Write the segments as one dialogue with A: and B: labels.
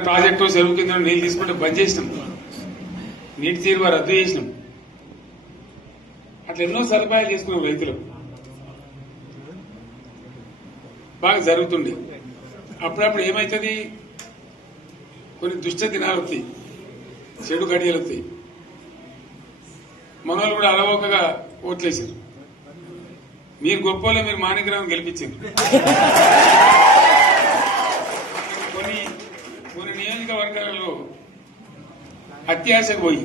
A: Project చెరువు కింద నీళ్ళు తీసుకుంటే బంద్ చేసినాం. నీటి తీరువ రద్దు చేసినాం. అట్లా ఎన్నో సదుపాయాలు చేసుకున్నాం రైతులు. బాగా జరుగుతుండే. అప్పుడప్పుడు ఏమవుతుంది కొన్ని దుష్ట దినాలు వస్తాయి. చెడు గడియలు వస్తాయి. మనోళ్ళు కూడా అలవోకగా ఓట్లేసారు మీరు గొప్పలో మీరు మాణిగ్రహం గెలిపించారు కొన్ని కొన్ని నియోజకవర్గాలలో అత్యాశకు పోయి.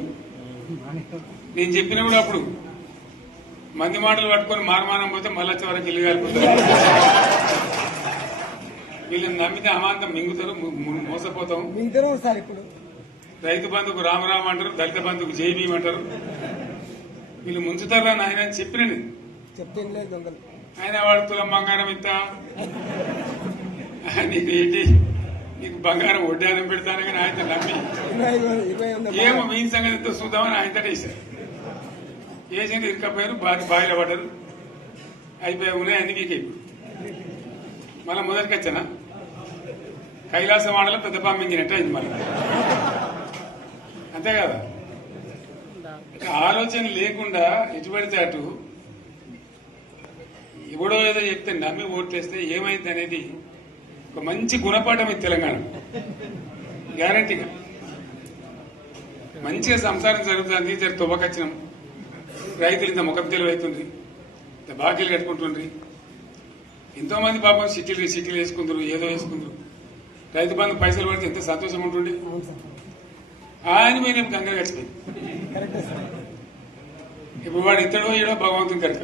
A: నేను చెప్పిన కూడా అప్పుడు మంది మాటలు పట్టుకొని మారమానం పోతే మళ్ళీ వచ్చే వరకు ఇల్లు కాలిపోతారు వీళ్ళని నమ్మితే అమాంతం మింగుతారు మోసపోతాం. రైతు బంధుకు రామరామ అంటారు దళిత బంధుకు జై భీమ్ అంటారు. వీళ్ళు ముంచుతారా నాయన అని చెప్పిన నేను.
B: లేదు దొంగలు.
A: ఆయన వాడు తులం బంగారం ఇస్తా నీకు ఏంటి? నీకు బంగారం వడ్డానం పెడతాను కానీ ఆయన నమ్మి. ఏమో మీ సంగతి ఎంతో చూద్దామని ఆయన వేశారు వేసింది ఇరుకపోయారు బాగా బాయిలో పడ్డారు. అయిపోయి ఉన్నాయి అన్ని వీకే ఇప్పుడు మళ్ళీ మొదటికి వచ్చానా? కైలాసం వాడలో పెద్ద పంపించినట్టు అయింది మళ్ళీ. అంతే కదా? ఆలోచన లేకుండా ఎటు పడితే అటు ఎవడో ఏదో చెప్తే నమ్మి ఓట్లేస్తే ఏమైంది అనేది ఒక మంచి గుణపాఠం ఇది తెలంగాణ. గ్యారంటీగా మంచిగా సంసారం జరుగుతుంది జర తువ్వకచ్చినాం. రైతులు ఇంత ముఖం తెలివైతుంది ఇంత బాకీలు కట్టుకుంటుండ్రి. ఎంతో మంది పాపం సిటీలు సిటీలు వేసుకుందరు ఏదో వేసుకుందరు. రైతు బంధు పైసలు పడితే ఎంత సంతోషం ఉంటుండే. ఆయన మీద కంగారు
B: సార్
A: ఇప్పుడు వాడు ఇతడో ఏడో భగవంతుని కనుక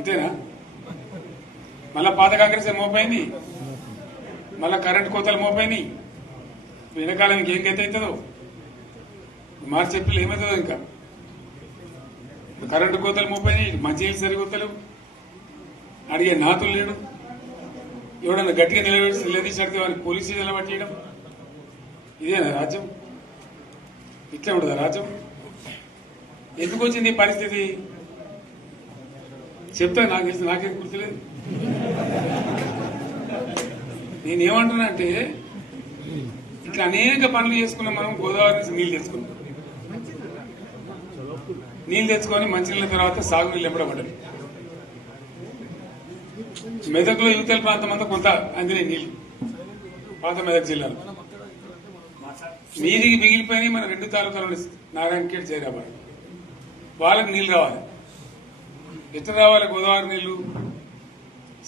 A: అంతేనా? మళ్ళా పాత కాంగ్రెస్ మోపైంది? మళ్ళా కరెంట్ కోతలు మోపైనాయి వెనకాలం ఏం గత అవుతుందో? మార్చి ఏప్రిల్ ఏమవుతుందో ఇంకా? కరెంటు కోతలు మోపైనాయి మంచి సరికొత్తలేవు అడిగే నాతులు లేడు. ఎవడన్నా గట్టిగా నిలబెట్టి నిలదీసి వారిని వాడిని పోలీస్ ఇదేనా రాజ్యం? ఇట్లా ఉండదా రాజ్యం? ఎందుకు వచ్చింది ఈ పరిస్థితి? చెప్తా నాకు నాకేం గుర్తులేదు. నేనేమంటున్నానంటే ఇట్లా అనేక పనులు చేసుకున్నాం మనం గోదావరి నుంచి నీళ్ళు తెచ్చుకున్నాం. నీళ్ళు తెచ్చుకొని మంచినీళ్ళ తర్వాత సాగునీళ్ళు ఎంపడబడ్డారు మెదక్లో యువతల ప్రాంతం అంతా కొంత అందినాయి నీళ్ళు పాత మెదక్ జిల్లాలో. మీదికి మిగిలిపోయినాయి మన రెండు తాలూకాలు నారాయణఖేడ్ జైరాబాద్. వాళ్ళకి నీళ్ళు రావాలి ఎట్లా రావాలి గోదావరి నీళ్ళు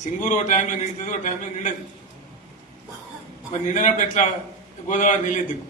A: సింగూరు ఒక టైంలో నిండుతుంది ఒక టైంలో నిండదు. మరి నిండినప్పుడు ఎట్లా గోదావరి నీళ్ళే దిక్కు